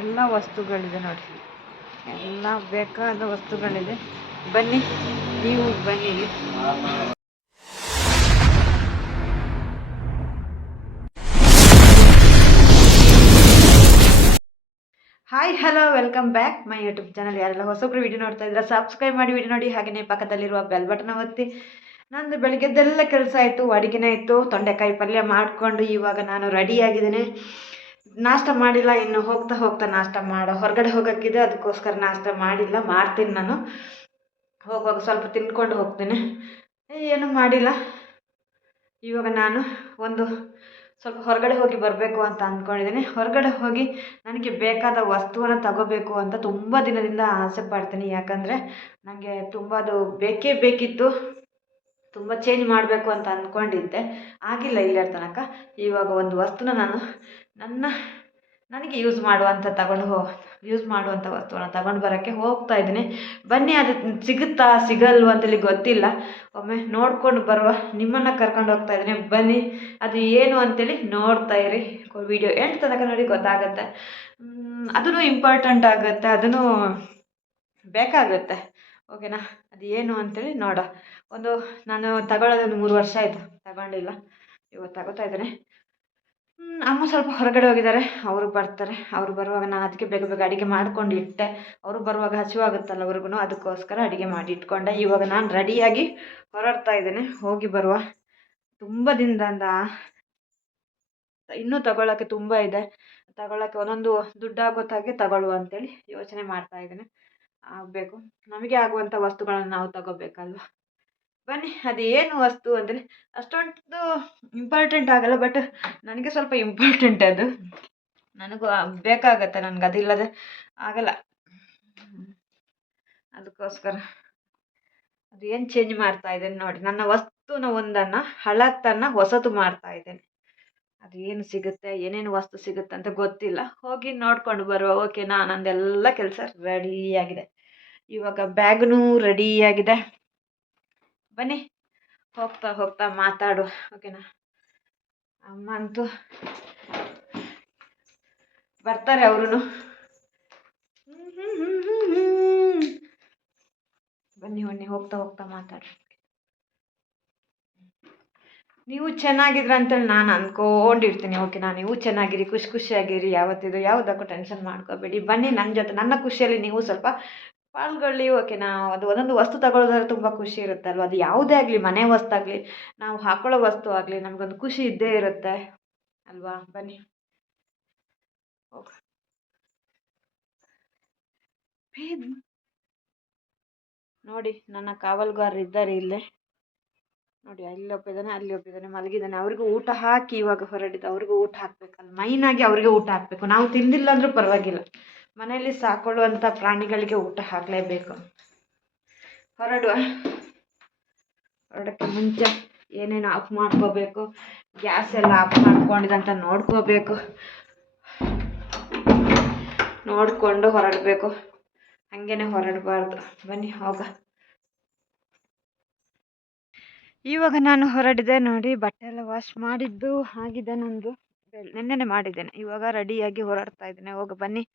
ಎಲ್ಲ ವಸ್ತುಗಳಿದೆ ನೋಡಿ. ಎಲ್ಲ ಬೇಕಾದ ವಸ್ತುಗಳಿದೆ. ಬನ್ನಿ, ನೀವು ಬನ್ನಿ. Hi hello welcome back my YouTube channel ಯಾರೆಲ್ಲ ಹೊಸಬ್ರು ವಿಡಿಯೋ ನೋಡ್ತಾ ಇದ್ರೆ ಸಬ್ಸ್ಕ್ರೈಬ್ ಮಾಡಿ ವಿಡಿಯೋ ನೋಡಿ. ಹಾಗೆಯೇ ಪಕ್ಕದಲ್ಲಿರುವ ಬೆಲ್ ಬಟನ್ ಒತ್ತಿ. ನಂದು ಬೆಳಗ್ಗೆದ್ದೆಲ್ಲ ಕೆಲಸ ಆಯಿತು, ಅಡುಗೆನೇ ಇತ್ತು. ತೊಂಡೆಕಾಯಿ ಪಲ್ಯ ಮಾಡಿಕೊಂಡು ಇವಾಗ ನಾನು ರೆಡಿಯಾಗಿದ್ದೇನೆ ನಾಷ್ಟ ಮಾಡಿಲ್ಲ, ಇನ್ನು ಹೋಗ್ತಾ ಹೋಗ್ತಾ ನಾಷ್ಟ ಮಾಡೋ ಹೊರಗಡೆ ಹೋಗೋಕ್ಕಿದೆ, ಅದಕ್ಕೋಸ್ಕರ ನಾಷ್ಟ ಮಾಡಿಲ್ಲ, ಮಾಡ್ತೀನಿ ನಾನು. ಹೋಗುವಾಗ ಸ್ವಲ್ಪ ತಿನ್ಕೊಂಡು ಹೋಗ್ತೀನಿ. ಏನು ಮಾಡಿಲ್ಲ. ಇವಾಗ ನಾನು ಒಂದು ಸ್ವಲ್ಪ ಹೊರಗಡೆ ಹೋಗಿ ಬರಬೇಕು ಅಂತ ಅಂದ್ಕೊಂಡಿದ್ದೀನಿ. ಹೊರಗಡೆ ಹೋಗಿ ನನಗೆ ಬೇಕಾದ ವಸ್ತುವನ್ನು ತಗೋಬೇಕು ಅಂತ ತುಂಬ ದಿನದಿಂದ ಆಸೆ ಪಡ್ತೀನಿ. ಯಾಕಂದರೆ ನನಗೆ ತುಂಬ ಅದು ಬೇಕೇ ಬೇಕಿತ್ತು. ತುಂಬ ಚೇಂಜ್ ಮಾಡಬೇಕು ಅಂತ ಅಂದ್ಕೊಂಡಿದ್ದೆ. ಆಗಿಲ್ಲ ಇಲ್ಲರ ತನಕ. ಇವಾಗ ಒಂದು ವಸ್ತುನ ನಾನು ನನ್ನ, ನನಗೆ ಯೂಸ್ ಮಾಡುವಂಥ ತಗೊಂಡು ಹೋ ಯೂಸ್ ಮಾಡುವಂಥ ವಸ್ತುಗಳನ್ನ ತಗೊಂಡು ಬರೋಕ್ಕೆ ಹೋಗ್ತಾ ಇದ್ದೀನಿ. ಬನ್ನಿ, ಅದು ಸಿಗುತ್ತಾ, ಸಿಗಲ್ವ ಅಂತೇಳಿ ಗೊತ್ತಿಲ್ಲ. ಒಮ್ಮೆ ನೋಡ್ಕೊಂಡು ಬರುವ, ನಿಮ್ಮನ್ನು ಕರ್ಕೊಂಡು ಹೋಗ್ತಾ ಇದ್ದೀನಿ. ಬನ್ನಿ, ಅದು ಏನು ಅಂತೇಳಿ ನೋಡ್ತಾ ಇರಿ. ವಿಡಿಯೋ ಎಂಟು ತನಕ ನೋಡಿ ಗೊತ್ತಾಗುತ್ತೆ. ಅದೂ ಇಂಪಾರ್ಟೆಂಟ್ ಆಗುತ್ತೆ ಅದೂ ಬೇಕಾಗುತ್ತೆ. ಓಕೆನಾ? ಅದು ಏನು ಅಂತೇಳಿ ನೋಡ ಒಂದು, ನಾನು ತಗೊಳ್ಳೋದೊಂದು ಮೂರು ವರ್ಷ ಆಯಿತು, ತಗೊಂಡಿಲ್ಲ. ಇವತ್ತು ತಗೋತಾ ಇದ್ದೇನೆ. ಅಮ್ಮ ಸ್ವಲ್ಪ ಹೊರಗಡೆ ಹೋಗಿದ್ದಾರೆ. ಅವರು ಬರ್ತಾರೆ. ಅವರು ಬರುವಾಗ ನಾನು ಅದಕ್ಕೆ ಬೇಗ ಬೇಗ ಅಡುಗೆ ಮಾಡ್ಕೊಂಡು ಇಟ್ಟೆ. ಅವರು ಬರುವಾಗ ಹಸಿವಾಗುತ್ತಲ್ಲ ಅವ್ರಿಗೂ ಅದಕ್ಕೋಸ್ಕರ ಅಡುಗೆ ಮಾಡಿ ಇಟ್ಕೊಂಡೆ. ಇವಾಗ ನಾನು ರೆಡಿಯಾಗಿ ಹೊರಡ್ತಾ ಇದ್ದೇನೆ. ಹೋಗಿ ಬರುವ. ತುಂಬ ದಿನದಿಂದ ಇನ್ನೂ ತಗೊಳ್ಳೋಕ್ಕೆ ತುಂಬ ಇದೆ. ತಗೊಳ್ಳೋಕ್ಕೆ ಒಂದೊಂದು ದುಡ್ಡು ಆಗೋತ್ತಾಗೆ ತಗೊಳ್ಳುವ ಅಂತೇಳಿ ಯೋಚನೆ ಮಾಡ್ತಾ ಇದ್ದೇನೆ. ಆಗಬೇಕು. ನಮಗೆ ಆಗುವಂಥ ವಸ್ತುಗಳನ್ನು ನಾವು ತಗೋಬೇಕಲ್ವ? ಬನ್ನಿ ಅದು ಏನು ವಸ್ತು ಅಂದರೆ ಅಷ್ಟೊಂದು ಇಂಪಾರ್ಟೆಂಟ್ ಆಗಲ್ಲ ಬಟ್ ನನಗೆ ಸ್ವಲ್ಪ ಇಂಪಾರ್ಟೆಂಟ್ ಅದು. ನನಗೂ ಬೇಕಾಗತ್ತೆ, ನನಗೆ ಅದಿಲ್ಲದೆ ಆಗಲ್ಲ. ಅದಕ್ಕೋಸ್ಕರ ಅದು ಏನು ಚೇಂಜ್ ಮಾಡ್ತಾ ಇದ್ದೇನೆ ನೋಡಿ, ನನ್ನ ವಸ್ತುನ ಒಂದನ್ನು, ಹಳತ್ತನ್ನು ಹೊಸತು ಮಾಡ್ತಾ ಇದ್ದೇನೆ. ಅದು ಏನು ಸಿಗುತ್ತೆ, ಏನೇನು ವಸ್ತು ಸಿಗುತ್ತೆ ಅಂತ ಗೊತ್ತಿಲ್ಲ. ಹೋಗಿ ನೋಡ್ಕೊಂಡು ಬರುವ ಓಕೆನಾ ನಂದೆಲ್ಲ ಕೆಲಸ ರೆಡಿಯಾಗಿದೆ ಇವಾಗ ಬ್ಯಾಗ್ನೂ ರೆಡಿಯಾಗಿದೆ ಬನ್ನಿ. ಹೋಗ್ತಾ ಹೋಗ್ತಾ ಮಾತಾಡು ಓಕೆನಾ ಅಮ್ಮ ಅಂತೂ ಬರ್ತಾರೆ ಅವರು ಬನ್ನಿ ಬನ್ನಿ, ಹೋಗ್ತಾ ಹೋಗ್ತಾ ಮಾತಾಡ್ರಿ ನೀವು ಚೆನ್ನಾಗಿದ್ರ ಅಂತೇಳಿ ನಾನು ಅಂದ್ಕೊಂಡಿರ್ತೀನಿ ಓಕೆನಾ ನೀವು ಚೆನ್ನಾಗಿರಿ, ಖುಷಿ ಖುಷಿಯಾಗಿರಿ, ಯಾವತ್ತಿದ್ರು ಯಾವುದಕ್ಕೂ ಟೆನ್ಷನ್ ಮಾಡ್ಕೋಬೇಡಿ. ಬನ್ನಿ ನನ್ನ ಜೊತೆ, ನನ್ನ ಖುಷಿಯಲ್ಲಿ ನೀವು ಸ್ವಲ್ಪ ಪಾಲ್ಗೊಳ್ಳಿ ಓಕೆನಾ ಅದು ಒಂದೊಂದು ವಸ್ತು ತಗೊಳ್ಳೋದಾದ್ರೆ ತುಂಬ ಖುಷಿ ಇರುತ್ತೆ ಅಲ್ವಾ ಅದು ಯಾವುದೇ ಆಗಲಿ, ಮನೆ ವಸ್ತು ಆಗಲಿ ನಾವು ಹಾಕೊಳ್ಳೋ ವಸ್ತು ಆಗಲಿ, ನಮಗೊಂದು ಖುಷಿ ಇದ್ದೇ ಇರುತ್ತೆ ಅಲ್ವಾ? ಬನ್ನಿ. ನೋಡಿ, ನನ್ನ ಕಾವಲ್ಗಾರ್ ಇದ್ದಾರೆ ಇಲ್ಲೇ. ನೋಡಿ, ಅಲ್ಲಿ ಒಪ್ಪಿದ್ದಾನೆ ಅಲ್ಲಿ ಒಪ್ಪಿದ್ದಾನೆ ಮಲಗಿದ್ದಾನೆ. ಅವ್ರಿಗೂ ಊಟ ಹಾಕಿ ಇವಾಗ ಹೊರಡಿದ್ದು ಅವ್ರಿಗೂ ಊಟ ಹಾಕ್ಬೇಕಲ್ಲ. ಮೈನಾಗಿ ಅವ್ರಿಗೆ ಊಟ ಹಾಕಬೇಕು. ನಾವು ತಿಂದಿಲ್ಲ ಅಂದರೂ ಪರವಾಗಿಲ್ಲ. ಮನೆಯಲ್ಲಿ ಸಾಕೊಳ್ಳುವಂಥ ಪ್ರಾಣಿಗಳಿಗೆ ಊಟ ಹಾಕಲೇಬೇಕು. ಹೊರಡುವ. ಹೊರಡಕ್ಕೆ ಮುಂಚೆ ಏನೇನು ಆಫ್ ಮಾಡ್ಕೋಬೇಕು, ಗ್ಯಾಸ್ ಎಲ್ಲ ಆಫ್ ಮಾಡ್ಕೊಂಡಿದಂತ ನೋಡ್ಕೋಬೇಕು. ನೋಡಿಕೊಂಡು ಹೊರಡಬೇಕು. ಹಾಗೇನೆ ಹೊರಡಬಾರ್ದು. ಬನ್ನಿ, ಹೋಗ. ಇವಾಗ ನಾನು ಹೊರಡಿದೆ ನೋಡಿ, ಬಟ್ಟೆ ಎಲ್ಲ ವಾಶ್ ಮಾಡಿದ್ದು ಆಗಿದೆ ನಂದು. ನೆನ್ನೆನೆ ಮಾಡಿದ್ದೇನೆ. ಇವಾಗ ರೆಡಿಯಾಗಿ ಹೊರಡ್ತಾ ಇದ್ದೇನೆ. ಹೋಗ, ಬನ್ನಿ.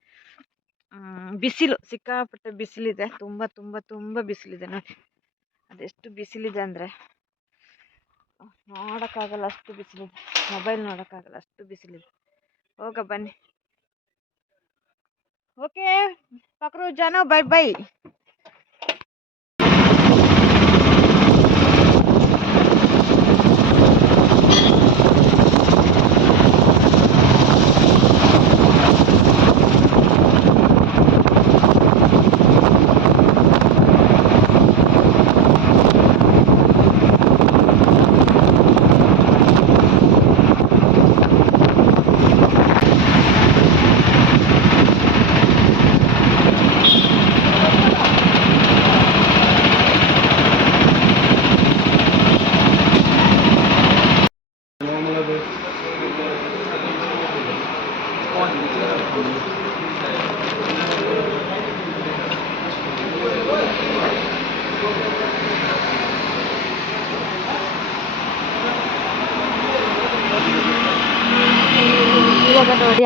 ಬಿಸಿಲು, ಸಿಕ್ಕಾಪಟ್ಟೆ ಬಿಸಿಲಿದೆ. ತುಂಬ ತುಂಬ ತುಂಬ ಬಿಸಿಲಿದೆ ನೋಡಿ. ಅದೆಷ್ಟು ಬಿಸಿಲಿದೆ ಅಂದರೆ ನೋಡೋಕ್ಕಾಗಲ್ಲ ಅಷ್ಟು ಬಿಸಿಲಿದೆ. ಮೊಬೈಲ್ ನೋಡೋಕ್ಕಾಗಲ್ಲ ಅಷ್ಟು ಬಿಸಿಲಿದೆ. ಹೋಗ ಬನ್ನಿ. ಓಕೆ ಪಕ್ರು, ಜನ ಬೈ ಬೈ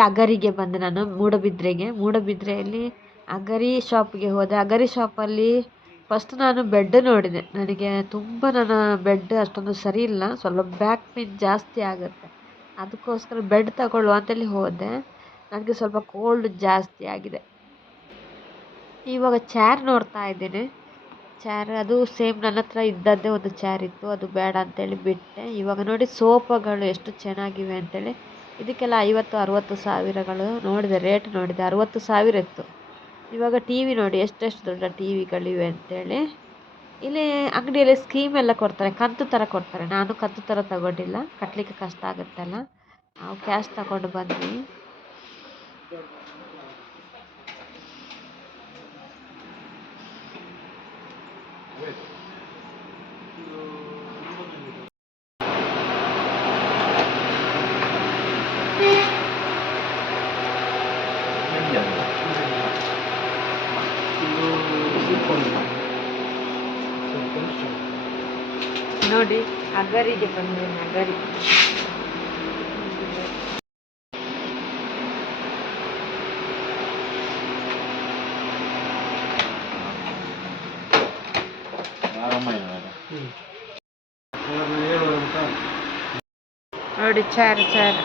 ಅಗರಿಗೆ ಬಂದೆ ನಾನು, ಮೂಡಬಿದ್ರೆಗೆ. ಮೂಡುಬಿದ್ರೆಯಲ್ಲಿ ಅಗರಿ ಶಾಪ್ಗೆ ಹೋದೆ. ಅಗರಿ ಶಾಪಲ್ಲಿ ಫಸ್ಟ್ ನಾನು ಬೆಡ್ ನೋಡಿದೆ. ನನಗೆ ತುಂಬ ನನ್ನ ಬೆಡ್ ಅಷ್ಟೊಂದು ಸರಿ ಇಲ್ಲ. ಸ್ವಲ್ಪ ಬ್ಯಾಕ್ ಪೇನ್ ಜಾಸ್ತಿ ಆಗುತ್ತೆ. ಅದಕ್ಕೋಸ್ಕರ ಬೆಡ್ ತಗೊಳ್ಳುವ ಅಂತೇಳಿ ಹೋದೆ. ನನಗೆ ಸ್ವಲ್ಪ ಕೋಲ್ಡ್ ಜಾಸ್ತಿ ಆಗಿದೆ. ಇವಾಗ ಚೇರ್ ನೋಡ್ತಾ ಇದ್ದೇನೆ. ಚೇರ್ ಅದು ಸೇಮ್ ನನ್ನ ಹತ್ರ ಇದ್ದದ್ದೇ ಒಂದು ಚ್ಯಾರ್ ಇತ್ತು. ಅದು ಬೇಡ ಅಂತೇಳಿ ಬಿಟ್ಟೆ. ಇವಾಗ ನೋಡಿ ಸೋಫಾಗಳು ಎಷ್ಟು ಚೆನ್ನಾಗಿವೆ ಅಂತೇಳಿ ಇದಕ್ಕೆಲ್ಲ ಐವತ್ತು, ಅರುವತ್ತು ಸಾವಿರಗಳು ನೋಡಿದೆ, ರೇಟ್ ನೋಡಿದೆ, ಅರುವತ್ತು ಸಾವಿರ ಇತ್ತು. ಇವಾಗ ಟಿ ವಿ ನೋಡಿ, ಎಷ್ಟೆಷ್ಟು ದೊಡ್ಡ ಟಿ ವಿಗಳಿವೆ ಅಂತೇಳಿ. ಇಲ್ಲಿ ಅಂಗಡಿಯಲ್ಲಿ ಸ್ಕೀಮ್ ಎಲ್ಲ ಕೊಡ್ತಾರೆ, ಕಂತು ಥರ ಕೊಡ್ತಾರೆ. ನಾನು ಕಂತು ಥರ ತಗೊಂಡಿಲ್ಲ ಕಟ್ಟಲಿಕ್ಕೆ ಕಷ್ಟ ಆಗುತ್ತಲ್ಲ. ನಾವು ಕ್ಯಾಶ್ ತಗೊಂಡು ಬಂದ್ವಿ. ಅಗರಿಗೆ ಬಂದೆ ಅಗರಿ ನೋಡಿ ಚಾರ್ ಚಾರ್.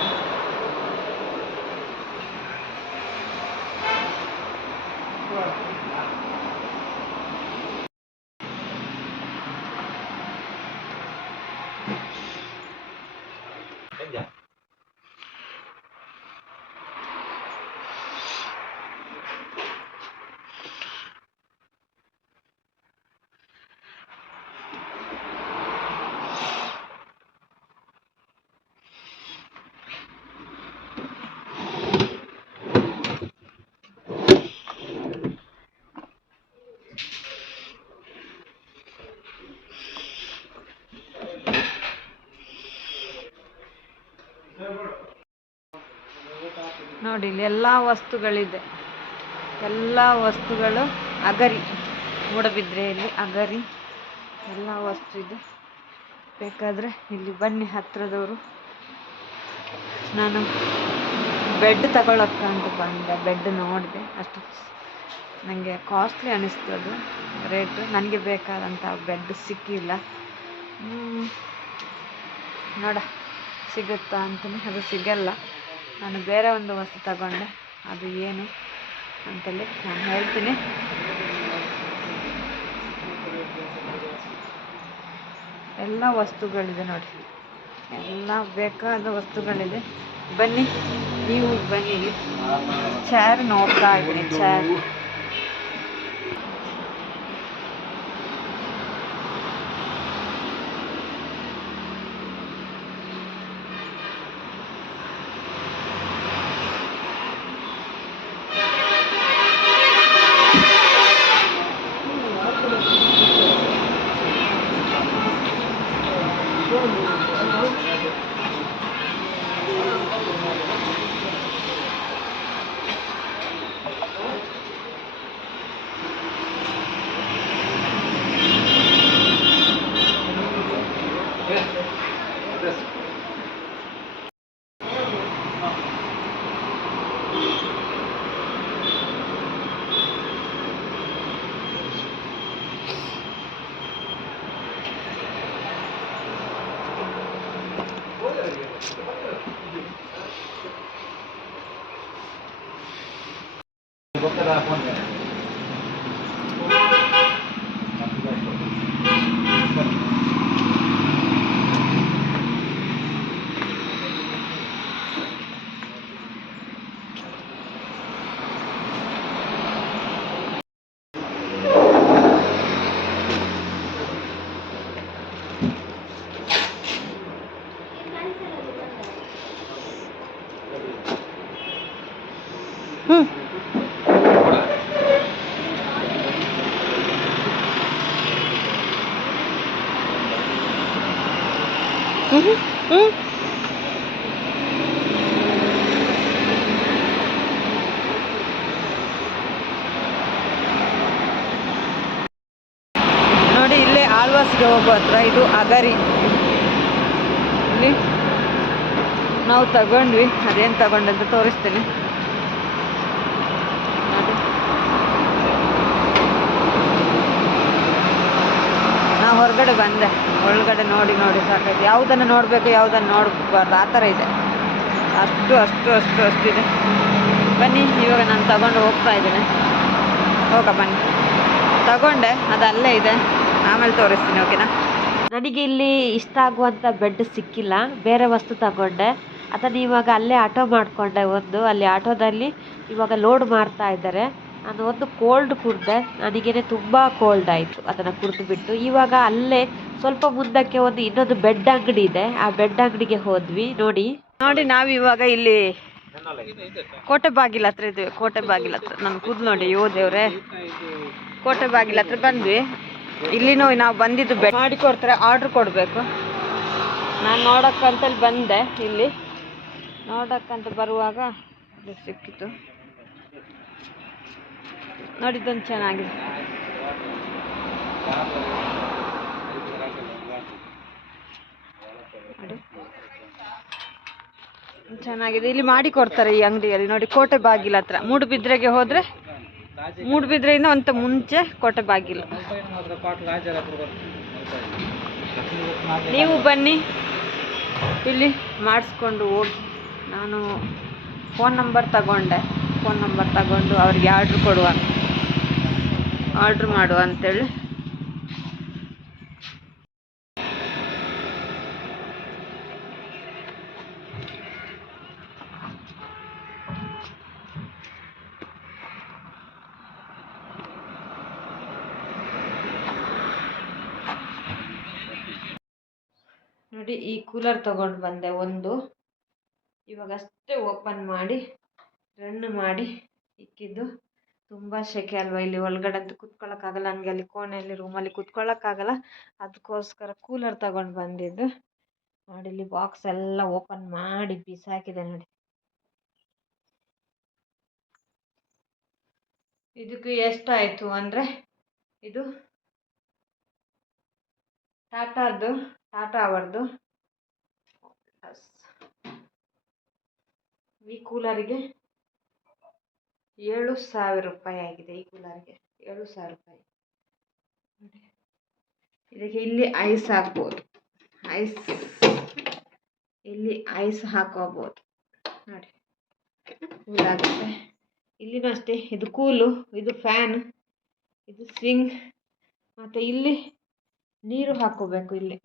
ನೋಡಿ, ಇಲ್ಲಿ ಎಲ್ಲ ವಸ್ತುಗಳಿದೆ. ಎಲ್ಲ ವಸ್ತುಗಳು ಅಗರಿ. ಮೂಡಬಿದ್ರೆಯಲ್ಲಿ ಅಗರಿ. ಎಲ್ಲ ವಸ್ತು ಇದೆ. ಬೇಕಾದರೆ ಇಲ್ಲಿ ಬನ್ನಿ ಹತ್ತಿರದವರು ನಾನು ಬೆಡ್ ತಗೊಳಕ್ಕೆ ಅಂತ ಬಂದೆ. ಬೆಡ್ ನೋಡಿದೆ. ಅಷ್ಟು ನನಗೆ ಕಾಸ್ಟ್ಲಿ ಅನ್ನಿಸ್ತು ಅದು. ರೇಟು ನನಗೆ ಬೇಕಾದಂಥ ಬೆಡ್ ಸಿಕ್ಕಿಲ್ಲ. ನೋಡ, ಸಿಗುತ್ತಾ ಅಂತಲೇ ಅದು ಸಿಗಲ್ಲ. ನಾನು ಬೇರೆ ಒಂದು ವಸ್ತು ತಗೊಂಡೆ. ಅದು ಏನು ಅಂತೇಳಿ ನಾನು ಹೇಳ್ತೀನಿ. ಎಲ್ಲ ವಸ್ತುಗಳಿದೆ ನೋಡಿ. ಎಲ್ಲ ಬೇಕಾದ ವಸ್ತುಗಳಿದೆ. ಬನ್ನಿ, ನೀವು ಬನ್ನಿ. ಚೇರ್ ನೋಡ್ತಾ ಇದ್ದೀನಿ ಚಾರ್ ನೋಡಿ ಆಳ್ವಾಸ್ಗೆ ಹೋಗೋ ಹತ್ರ ಇದು ಅಗರಿ. ಇಲ್ಲಿ ನಾವು ತಗೊಂಡ್ವಿ. ಅದೇನು ತಗೊಂಡಂತ ತೋರಿಸ್ತೀನಿ. ನೋಡಿ ನಾ ಹೊರಗಡೆ ಬಂದೆ. ಒಳಗಡೆ ನೋಡಿ ನೋಡಿ ಸಾಕಾಯ್ತು. ಯಾವುದನ್ನು ನೋಡಬೇಕು, ಯಾವುದನ್ನು ನೋಡಬಾರ್ದು. ಆ ಥರ ಇದೆ. ಅಷ್ಟು ಅಷ್ಟು ಅಷ್ಟು ಅಷ್ಟಿದೆ ಬನ್ನಿ, ಇವಾಗ ನಾನು ತಗೊಂಡು ಹೋಗ್ತಾ ಇದ್ದೀನಿ. ಹೋಗ ಬನ್ನಿ. ತಗೊಂಡೆ, ಅದು ಅಲ್ಲೇ ಇದೆ. ಆಮೇಲೆ ತೋರಿಸ್ತೀನಿ ಓಕೆನಾ ನನಗೆ ಇಲ್ಲಿ ಇಷ್ಟ ಆಗುವಂಥ ಬೆಡ್ ಸಿಕ್ಕಿಲ್ಲ. ಬೇರೆ ವಸ್ತು ತಗೊಂಡೆ. ಅದನ್ನು ಇವಾಗ ಅಲ್ಲೇ ಆಟೋ ಮಾಡಿಕೊಂಡೆ ಒಂದು. ಅಲ್ಲಿ ಆಟೋದಲ್ಲಿ ಇವಾಗ ಲೋಡ್ ಮಾಡ್ತಾ ಇದ್ದಾರೆ. ನಾನು ಒಂದು ಕೋಲ್ಡ್ ಕುಡಿದೆ. ನನಗೇನೆ ತುಂಬ ಕೋಲ್ಡ್ ಆಯಿತು ಅದನ್ನು ಕುಡಿದು ಬಿಟ್ಟು ಇವಾಗ ಅಲ್ಲೇ ಸ್ವಲ್ಪ ಮುಂದಕ್ಕೆ ಒಂದು ಇನ್ನೊಂದು ಬೆಡ್ ಅಂಗಡಿ ಇದೆ. ಆ ಬೆಡ್ ಅಂಗಡಿಗೆ ಹೋದ್ವಿ. ನೋಡಿ. ನೋಡಿ ನಾವಿವಾಗ ಇಲ್ಲಿ ಕೋಟೆ ಬಾಗಿಲ ಹತ್ರ ಇದ್ವಿ ಕೋಟೆ ಬಾಗಿಲ ಹತ್ರ. ನಾನು ಕೂದ್ ನೋಡಿ ಯೋ ದೇವ್ರೆ ಕೋಟೆ ಬಾಗಿಲ ಹತ್ರ ಬಂದ್ವಿ. ಇಲ್ಲಿನೂ ನಾವು ಬಂದಿದ್ದು ಬೆ ಮಾಡಿಕೊಡ್ತಾರೆ ಆರ್ಡ್ರ್ ಕೊಡಬೇಕು. ನಾನು ನೋಡಕ್ಕಂತಲ್ಲಿ ಬಂದೆ ಇಲ್ಲಿ. ನೋಡಕ್ಕಂತ ಬರುವಾಗ ಸಿಕ್ಕಿತು. ನೋಡಿದ್ದೊಂದು ಚೆನ್ನಾಗಿದೆ. ಚೆನ್ನಾಗಿದೆ. ಇಲ್ಲಿ ಮಾಡಿ ಕೊಡ್ತಾರೆ ಈ ಅಂಗಡಿಯಲ್ಲಿ. ನೋಡಿ, ಕೋಟೆ ಬಾಗಿಲ ಹತ್ರ. ಮೂಡುಬಿದ್ರೆಗೆ ಹೋದ್ರೆ ಮೂಡುಬಿದ್ರೆಯಿಂದ ಅಂತ ಮುಂಚೆ ಕೊಟ್ಟ ಬಾಗಿಲು. ನೀವು ಬನ್ನಿ. ಇಲ್ಲಿ ಮಾಡಿಸ್ಕೊಂಡು ಹೋಗಿ. ನಾನು ಫೋನ್ ನಂಬರ್ ತಗೊಂಡೆ. ಫೋನ್ ನಂಬರ್ ತಗೊಂಡು ಅವ್ರಿಗೆ ಆರ್ಡ್ರ್ ಕೊಡುವ. ಆರ್ಡ್ರ್ ಮಾಡುವ ಅಂತೇಳಿ. ನೋಡಿ ಈ ಕೂಲರ್ ತಗೊಂಡು ಬಂದೆ ಒಂದು. ಇವಾಗ ಅಷ್ಟೇ ಓಪನ್ ಮಾಡಿ ರನ್ ಮಾಡಿ ಇಕ್ಕಿದ್ದು. ತುಂಬ ಸೆಕೆ ಅಲ್ವಾ ಇಲ್ಲಿ ಒಳಗಡೆ ಅಂತೂ ಕುತ್ಕೊಳ್ಳೋಕ್ಕಾಗಲ್ಲ ನನಗೆ ಅಲ್ಲಿ ಕೋಣೆಯಲ್ಲಿ ರೂಮಲ್ಲಿ ಕುತ್ಕೊಳ್ಳೋಕ್ಕಾಗಲ್ಲ ಅದಕ್ಕೋಸ್ಕರ ಕೂಲರ್ ತಗೊಂಡು ಬಂದಿದ್ದು. ನೋಡಿ ಇಲ್ಲಿ ಬಾಕ್ಸ್ ಎಲ್ಲ ಓಪನ್ ಮಾಡಿ ಬಿಸಾಕಿದೆ ನೋಡಿ. ಇದಕ್ಕೆ ಎಷ್ಟಾಯಿತು ಅಂದರೆ ಇದು ಟಾಟಾದ್ದು ಟಾಟಾ ಅವರದು. ಈ ಕೂಲರಿಗೆ ಏಳು ಸಾವಿರ ರೂಪಾಯಿ ಆಗಿದೆ, ಈ ಕೂಲರ್ಗೆ ಏಳು ಸಾವಿರ ರೂಪಾಯಿ. ಇದಕ್ಕೆ ಇಲ್ಲಿ ಐಸ್ ಹಾಕ್ಬೋದು. ಐಸ್. ಇಲ್ಲಿ ಐಸ್ ಹಾಕೋಬೋದು. ನೋಡಿ. ಕೂಲ್ ಆಗುತ್ತೆ ಇಲ್ಲಿನೂ ಅಷ್ಟೇ, ಇದು ಕೂಲು, ಇದು ಫ್ಯಾನ್, ಇದು ಸ್ವಿಂಗ್, ಮತ್ತು ಇಲ್ಲಿ ನೀರು ಹಾಕೋಬೇಕು ಇಲ್ಲಿ.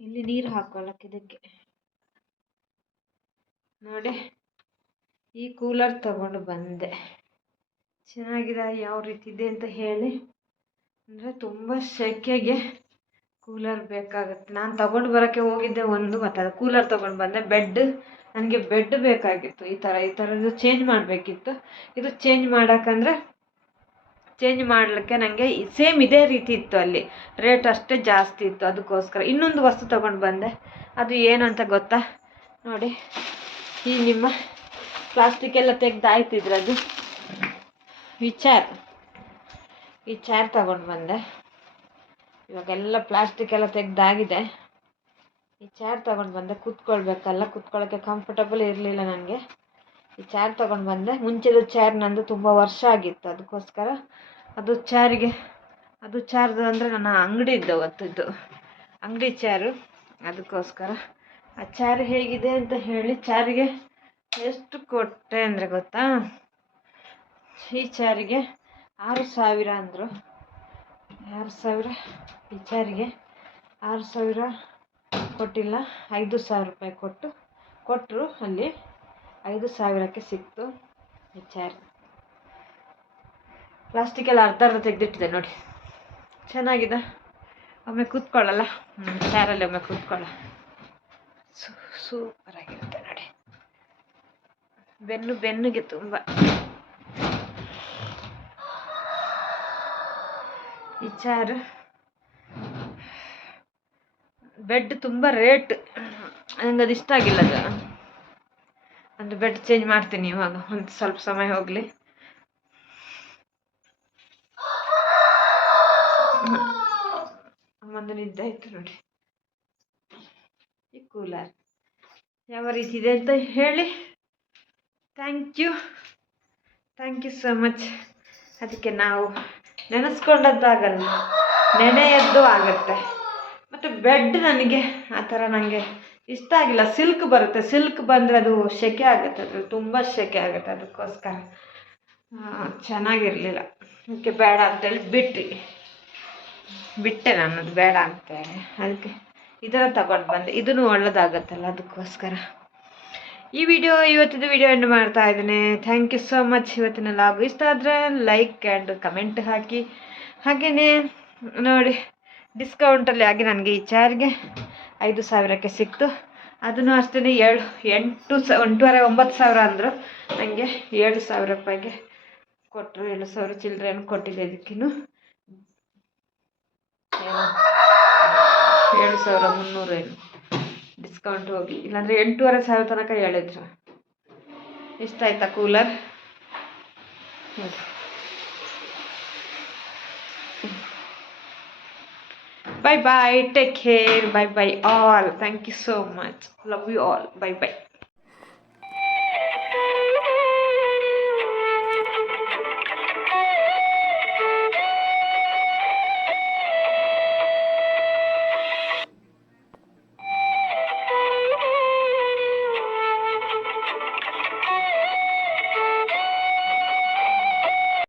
ಇಲ್ಲಿ ನೀರು ಹಾಕೊಳ್ಳಕ್ಕೆ ಇದಕ್ಕೆ. ನೋಡಿ, ಈ ಕೂಲರ್ ತಗೊಂಡು ಬಂದೆ. ಚೆನ್ನಾಗಿದೆ, ಯಾವ ರೀತಿ ಇದೆ ಅಂತ ಹೇಳಿ. ಅಂದರೆ ತುಂಬ ಸೆಕೆಗೆ ಕೂಲರ್ ಬೇಕಾಗುತ್ತೆ. ನಾನು ತಗೊಂಡು ಬರೋಕ್ಕೆ ಹೋಗಿದ್ದೆ ಒಂದು ಮತ್ತು ಅದು ಕೂಲರ್ ತಗೊಂಡು ಬಂದೆ. ಬೆಡ್ ನನಗೆ ಬೆಡ್ ಬೇಕಾಗಿತ್ತು. ಈ ಥರ ಈ ಥರದ್ದು ಚೇಂಜ್ ಮಾಡಬೇಕಿತ್ತು. ಇದು ಚೇಂಜ್ ಮಾಡೋಕ್ಕಂದ್ರೆ ಚೇಂಜ್ ಮಾಡಲಿಕ್ಕೆ ನನಗೆ ಸೇಮ್ ಇದೇ ರೀತಿ ಇತ್ತು ಅಲ್ಲಿ. ರೇಟ್ ಅಷ್ಟೇ ಜಾಸ್ತಿ ಇತ್ತು ಅದಕ್ಕೋಸ್ಕರ. ಇನ್ನೊಂದು ವಸ್ತು ತೊಗೊಂಡು ಬಂದೆ. ಅದು ಏನು ಅಂತ ಗೊತ್ತಾ? ನೋಡಿ, ಈ ನಿಮ್ಮ ಪ್ಲಾಸ್ಟಿಕ್ ಎಲ್ಲ ತೆಗ್ದಾಯ್ತಿದ್ರೆ ಅದು ಈ ಚಾರ್ ಈ ಚಾರ್ ತಗೊಂಡು ಬಂದೆ. ಇವಾಗೆಲ್ಲ ಪ್ಲಾಸ್ಟಿಕ್ ಎಲ್ಲ ತೆಗ್ದಾಗಿದೆ ಈ ಚಾರ್ ತಗೊಂಡು ಬಂದೆ. ಕೂತ್ಕೊಳ್ಬೇಕಲ್ಲ ಕೂತ್ಕೊಳ್ಳೋಕ್ಕೆ ಕಂಫರ್ಟಬಲ್ ಇರಲಿಲ್ಲ ನನಗೆ ಈ ಚಾರ್ ತಗೊಂಡು ಬಂದೆ. ಮುಂಚೆದು ಚೇರ್ ನಂದು ತುಂಬ ವರ್ಷ ಆಗಿತ್ತು. ಅದಕ್ಕೋಸ್ಕರ ಅದು ಚಾರಿಗೆ ಅದು ಚಾರ್ದು ಅಂದರೆ ನನ್ನ ಅಂಗಡಿ ಇದ್ದ ಅವತ್ತಿದ್ದು. ಅಂಗಡಿ ಚೇರು ಅದಕ್ಕೋಸ್ಕರ ಆ ಚೇರ್ ಹೇಗಿದೆ ಅಂತ ಹೇಳಿ ಚಾರಿಗೆ ಎಷ್ಟು ಕೊಟ್ಟೆ ಅಂದರೆ ಗೊತ್ತಾ? ಈ ಚಾರಿಗೆ ಆರು ಸಾವಿರ ಅಂದರು. ಆರು ಸಾವಿರ ಈ ಚಾರಿಗೆ ಆರು ಸಾವಿರ ಕೊಟ್ಟಿಲ್ಲ. ಐದು ಸಾವಿರ ರೂಪಾಯಿ ಕೊಟ್ಟು ಕೊಟ್ಟರು ಅಲ್ಲಿ. ಐದು ಸಾವಿರಕ್ಕೆ ಸಿಕ್ತು. ಈ ಪ್ಲಾಸ್ಟಿಕ್ ಎಲ್ಲ ಅರ್ಧ ಅರ್ಧ ತೆಗೆದಿಟ್ಟಿದೆ ನೋಡಿ. ಚೆನ್ನಾಗಿದೆ. ಒಮ್ಮೆ ಕೂತ್ಕೊಳ್ಳಲ್ಲ? ಚಾರಲ್ಲಿ ಒಮ್ಮೆ ಕೂತ್ಕೊಳ್ಳ. ಸೂ ಸೂಪರಾಗಿರುತ್ತೆ ನೋಡಿ. ಬೆನ್ನು ಬೆನ್ನಿಗೆ ತುಂಬ. ಈ ಚಾರು ಬೆಡ್ ತುಂಬ ರೇಟ್ ನಂಗೆ ಅದು ಇಷ್ಟ ಆಗಿಲ್ಲ ಅದು. ಒಂದು ಬೆಡ್ ಚೇಂಜ್ ಮಾಡ್ತೀನಿ ಇವಾಗ. ಒಂದು ಸ್ವಲ್ಪ ಸಮಯ ಹೋಗಲಿ. ಒಂದು ನಿದ್ದೆ ಆಯ್ತು ನೋಡಿ. ಈ ಕೂಲರ್ ಯಾವ ರೀತಿ ಇದೆ ಅಂತ ಹೇಳಿ. Thank you thank you so much ಅದಕ್ಕೆ ನಾವು ನೆನೆಸ್ಕೊಂಡದ್ದಾಗಲ್ಲ. ನೆನೆಯದ್ದು ಆಗುತ್ತೆ. ಮತ್ತು ಬೆಡ್ ನನಗೆ ಆ ಥರ ನನಗೆ ಇಷ್ಟ ಆಗಿಲ್ಲ. ಸಿಲ್ಕ್ ಬರುತ್ತೆ. ಸಿಲ್ಕ್ ಬಂದರೆ ಅದು ಸೆಕೆ ಆಗುತ್ತೆ. ಅದು ತುಂಬ ಸೆಕೆ ಆಗುತ್ತೆ ಅದಕ್ಕೋಸ್ಕರ. ಚೆನ್ನಾಗಿರಲಿಲ್ಲ. ಅದಕ್ಕೆ ಬೇಡ ಅಂತೇಳಿ ಬಿಟ್ಟಿ ಬಿಟ್ಟೆ ನಾನು. ಅದು ಬೇಡ ಅಂತೇಳಿ ಅದಕ್ಕೆ ಇದನ್ನು ತಗೊಂಡು ಬಂದೆ. ಇದನ್ನು ಒಳ್ಳೆದಾಗತ್ತಲ್ಲ ಅದಕ್ಕೋಸ್ಕರ. ಈ ವಿಡಿಯೋ, ಇವತ್ತಿದ್ದು ವಿಡಿಯೋ ಎಂಡ್ ಮಾಡ್ತಾ ಇದ್ದೇನೆ. ಥ್ಯಾಂಕ್ ಯು ಸೋ ಮಚ್ ಇವತ್ತಿನ ಲಾಗ್ ಇಷ್ಟ ಆದರೆ ಲೈಕ್ ಆ್ಯಂಡ್ ಕಮೆಂಟ್ ಹಾಕಿ. ಹಾಗೆಯೇ ನೋಡಿ. ಡಿಸ್ಕೌಂಟಲ್ಲಿ ಆಗಿ ನನಗೆ ಈ ಚಾರ್ಗೆ ಐದು ಸಾವಿರಕ್ಕೆ ಸಿಕ್ತು. ಅದನ್ನು ಅಷ್ಟೇ ಏಳು, ಎಂಟು ಸ ಎಂಟೂವರೆ ಒಂಬತ್ತು ಸಾವಿರ ಅಂದರು. ನನಗೆ ಏಳು ಸಾವಿರ ರೂಪಾಯಿಗೆ ಕೊಟ್ಟರು ಏಳು ಸಾವಿರ ಚಿಲ್ಲರೆಯನ್ನು ಕೊಟ್ಟಿದ್ದೆ ಇದಕ್ಕಿನ್ನು. ಏಳು ಸಾವಿರ ಮುನ್ನೂರು ಏನು. ಡಿಸ್ಕೌಂಟ್ ಹೋಗಿ. ಇಲ್ಲಾಂದರೆ ಎಂಟೂವರೆ ಸಾವಿರ ತನಕ ಹೇಳಿದ್ರು. ಇಷ್ಟ ಆಯ್ತಾ cooler Bye bye. Take care. Bye bye all. Thank you so much. Love you all. Bye bye.